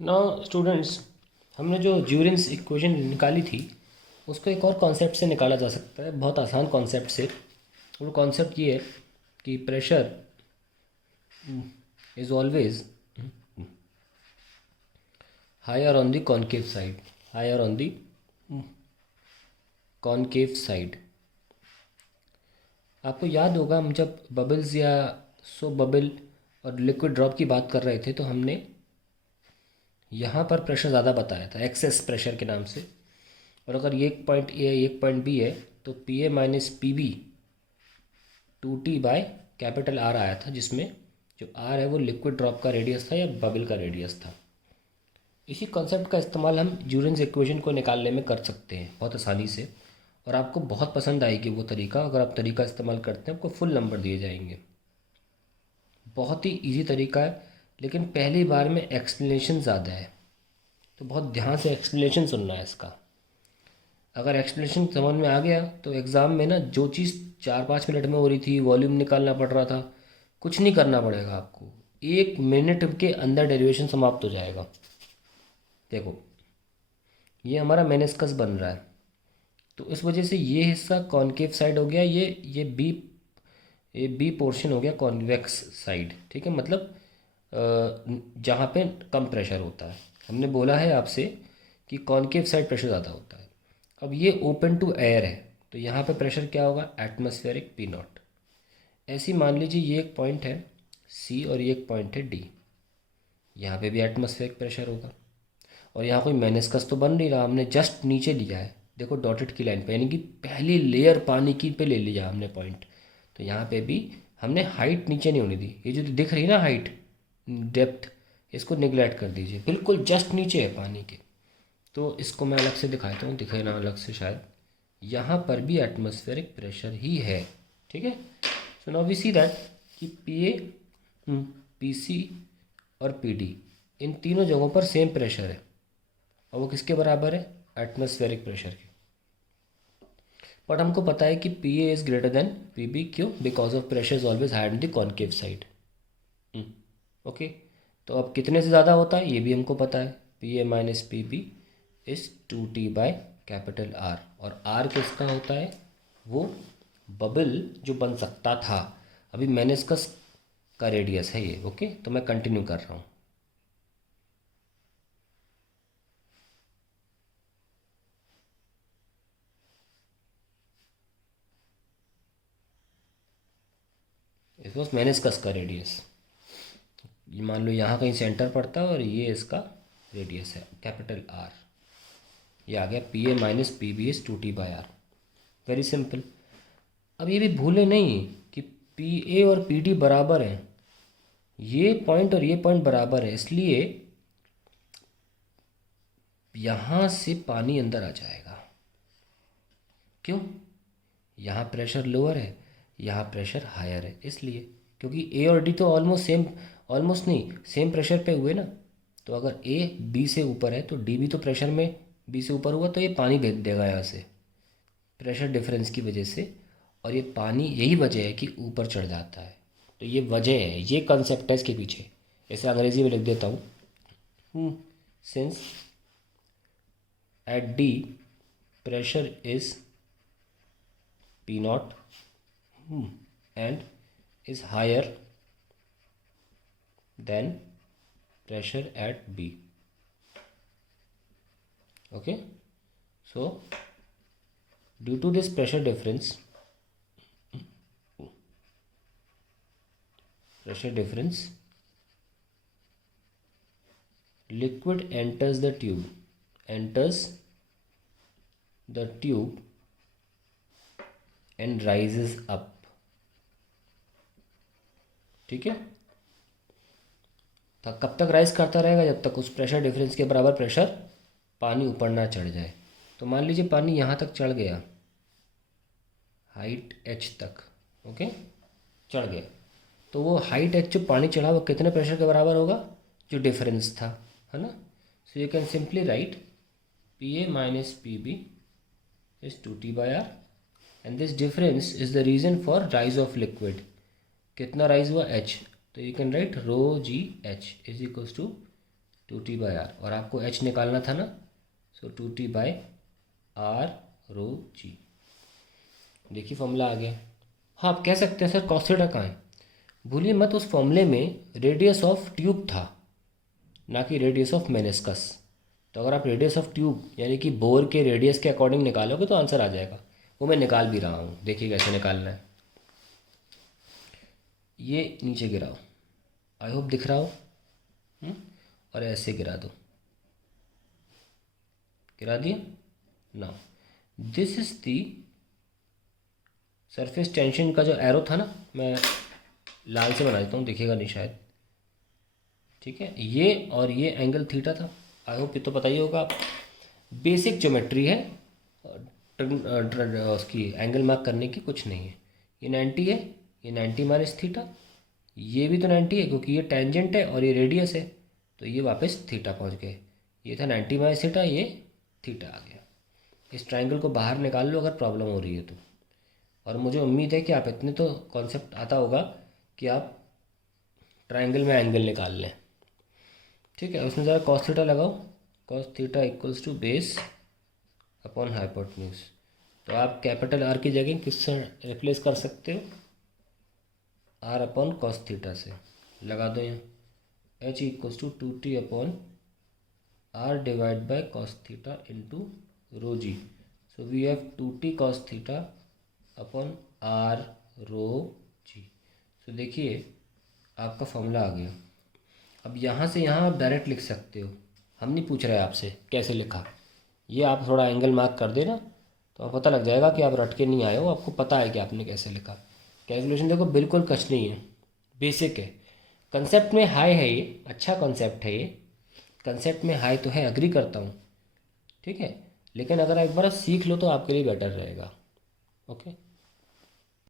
Now students, हमने जो ज्यूरेंस equation निकाली थी उसको एक और कॉन्सेप्ट से निकाला जा सकता है, बहुत आसान कॉन्सेप्ट से। वो कॉन्सेप्ट ये है कि pressure is always higher on the concave side, higher on the concave side. आपको याद होगा हम जब बबल्स या सो बबल और लिक्विड ड्रॉप की बात कर रहे थे तो हमने यहाँ पर प्रेशर ज़्यादा बताया था एक्सेस प्रेशर के नाम से। और अगर ये एक पॉइंट ए है एक पॉइंट बी है तो P A minus P B 2T by capital R आया था, जिसमें जो आर है वो लिक्विड ड्रॉप का रेडियस था या बबल का रेडियस था। इसी कॉन्सेप्ट का इस्तेमाल हम ड्यूरेंस इक्वेशन को निकालने में कर सकते हैं बहुत आसानी से, और आपको बहुत पसंद आएगी वो तरीका। अगर आप तरीका इस्तेमाल करते हैं आपको फुल नंबर दिए जाएंगे। बहुत ही इजी तरीका है, लेकिन पहली बार में एक्सप्लेनेशन ज़्यादा है, तो बहुत ध्यान से एक्सप्लेनेशन सुनना है इसका। अगर एक्सप्लेनेशन समझ में आ गया तो एग्ज़ाम में ना जो चीज़ 4-5 मिनट में हो रही थी, वॉल्यूम निकालना पड़ रहा था, कुछ नहीं करना पड़ेगा आपको। 1 मिनट के अंदर डेरिवेशन समाप्त हो जाएगा। देखो, ये हमारा मेनिस्कस बन रहा है, तो इस वजह से ये हिस्सा कॉनकेव साइड हो गया, ये बी पोर्शन हो गया कॉन्वेक्स साइड। ठीक है, मतलब जहाँ पे कम प्रेशर होता है। हमने बोला है आपसे कि कॉनकेव साइड प्रेशर ज़्यादा होता है। अब ये ओपन टू एयर है, तो यहाँ पे प्रेशर क्या होगा, एटमॉस्फेरिक पी नॉट। ऐसी मान लीजिए ये एक पॉइंट है सी और ये एक पॉइंट है डी, यहाँ पे भी एटमॉस्फेरिक प्रेशर होगा। और यहाँ कोई मेनिस्कस तो बन नहीं रहा, हमने जस्ट नीचे लिया है, देखो डॉटेड की लाइन पे, यानी कि पहली लेयर पानी की पे ले लिया हमने पॉइंट। तो यहाँ पे भी हमने हाइट नीचे नहीं होने दी। ये जो दिख रही है ना हाइट, डेप्थ, इसको निगलेक्ट कर दीजिए, बिल्कुल जस्ट नीचे है पानी के। तो इसको मैं अलग से दिखाता हूँ, दिखे ना अलग से शायद। यहाँ पर भी एटमॉस्फेरिक प्रेशर ही है। ठीक है, so now we see that कि पी ए, पी सी और पी डी, इन तीनों जगहों पर सेम प्रेशर है, और वो किसके बराबर है, एटमॉस्फेरिक प्रेशर के। बट हमको पता है कि P A is greater than P B, क्यों, because of pressure is always higher in the concave side. Okay, तो अब कितने से ज़्यादा होता है ये भी हमको पता है, P A minus P B is 2T by capital R. और आर किसका होता है, वो बबल जो बन सकता था। अभी मेनिस्कस का रेडियस है ये। ओके, तो मैं कंटिन्यू कर रहा हूँ। इस वॉज मेनिस्कस का रेडियस। ये मान लो यहाँ कहीं सेंटर पड़ता है और ये इसका रेडियस है कैपिटल आर। ये आ गया P A minus P B is 2T by R. Very simple. अब ये भी भूले नहीं कि पी ए और पी डी बराबर हैं, ये पॉइंट और ये पॉइंट बराबर है, इसलिए यहाँ से पानी अंदर आ जाएगा। क्यों, यहाँ प्रेशर लोअर है, यहाँ प्रेशर हायर है, इसलिए क्योंकि ए और डी तो ऑलमोस्ट सेम, ऑलमोस्ट नहीं सेम प्रेशर पे हुए ना। तो अगर ए बी से ऊपर है तो डी भी तो प्रेशर में बी से ऊपर हुआ, तो ये पानी भेज देगा यहाँ से प्रेशर डिफरेंस की वजह से। और ये पानी, यही वजह है कि ऊपर चढ़ जाता है। तो ये वजह है, ये कंसेप्ट है इसके पीछे। ऐसे अंग्रेजी में लिख देता हूँ, since at D pressure is P naught and is higher than pressure at B. Okay, so due to this pressure difference, liquid enters the tube, and rises up. ठीक है, तो कब तक राइज करता रहेगा, जब तक उस प्रेशर डिफरेंस के बराबर प्रेशर पानी ऊपर ना चढ़ जाए। तो मान लीजिए पानी यहाँ तक चढ़ गया, हाइट h तक। ओके, चढ़ गया, तो वो हाइट h जो पानी चढ़ा वो कितने प्रेशर के बराबर होगा, जो डिफरेंस था, है ना। So you can simply write P A minus P B is 2T by R, and this difference is the reason for rise of liquid. कितना राइज हुआ, h, तो you can write rho g h is equals to 2T/r, और आपको h निकालना था ना, सो 2T/r रो जी। देखिए formula आ गया। हाँ, आप कह सकते हैं सर cos थीटा कहाँ है। भूलिए मत, उस फॉर्मूले में रेडियस ऑफ ट्यूब था, ना कि रेडियस ऑफ मेनिस्कस। तो अगर आप रेडियस ऑफ ट्यूब यानी कि बोर के रेडियस के अकॉर्डिंग निकालोगे तो आंसर आ जाएगा। वो मैं निकाल भी रहा हूँ, देखिए कैसे निकालना है। ये नीचे गिराओ, आई होप दिख रहा हो। और ऐसे गिरा दो, गिरा दिया। Now this is the surface tension का जो एरो था ना, मैं लाल से बना देता हूँ, दिखेगा नहीं शायद। ठीक है, ये और ये एंगल थीटा था। आई होप ये तो पता ही होगा आप, बेसिक ज्योमेट्री है, उसकी एंगल मार्क करने की कुछ नहीं है। ये 90 है, ये 90 माइनस थीटा, ये भी तो 90 है क्योंकि ये टेंजेंट है और ये रेडियस है, तो ये वापस थीटा पहुंच गए। ये था 90 माइनस थीटा, ये थीटा आ गया। इस ट्राइंगल को बाहर निकाल लो अगर प्रॉब्लम हो रही है तो। और मुझे उम्मीद है कि आप इतने तो कॉन्सेप्ट आता होगा कि आप ट्राइंगल में एंगल निकाल लें। ठीक है, उसमें ज़रा कॉस थीटा लगाओ। Cos theta equals to base upon hypotenuse. तो आप कैपिटल आर की जगह किससे रिप्लेस कर सकते हो, आर अपॉन कॉस थीटा से। लगा दो यहाँ H equals to 2T upon R divide by cos theta into rho g. So we have 2T cos theta upon R rho g. सो देखिए आपका फॉर्मूला आ गया। अब यहाँ से यहाँ आप डायरेक्ट लिख सकते हो, हम नहीं पूछ रहे आपसे कैसे लिखा। ये आप थोड़ा एंगल मार्क कर देना तो आपको पता लग जाएगा कि आप रट के नहीं आए हो, आपको पता है कि आपने कैसे लिखा। कैलकुलेशन देखो बिल्कुल कष्ट नहीं है, बेसिक है। कंसेप्ट में हाई है, ये अच्छा कॉन्सेप्ट है। ये कंसेप्ट में हाई तो है, अग्री करता हूँ। ठीक है, लेकिन अगर एक बार सीख लो तो आपके लिए बेटर रहेगा। ओके।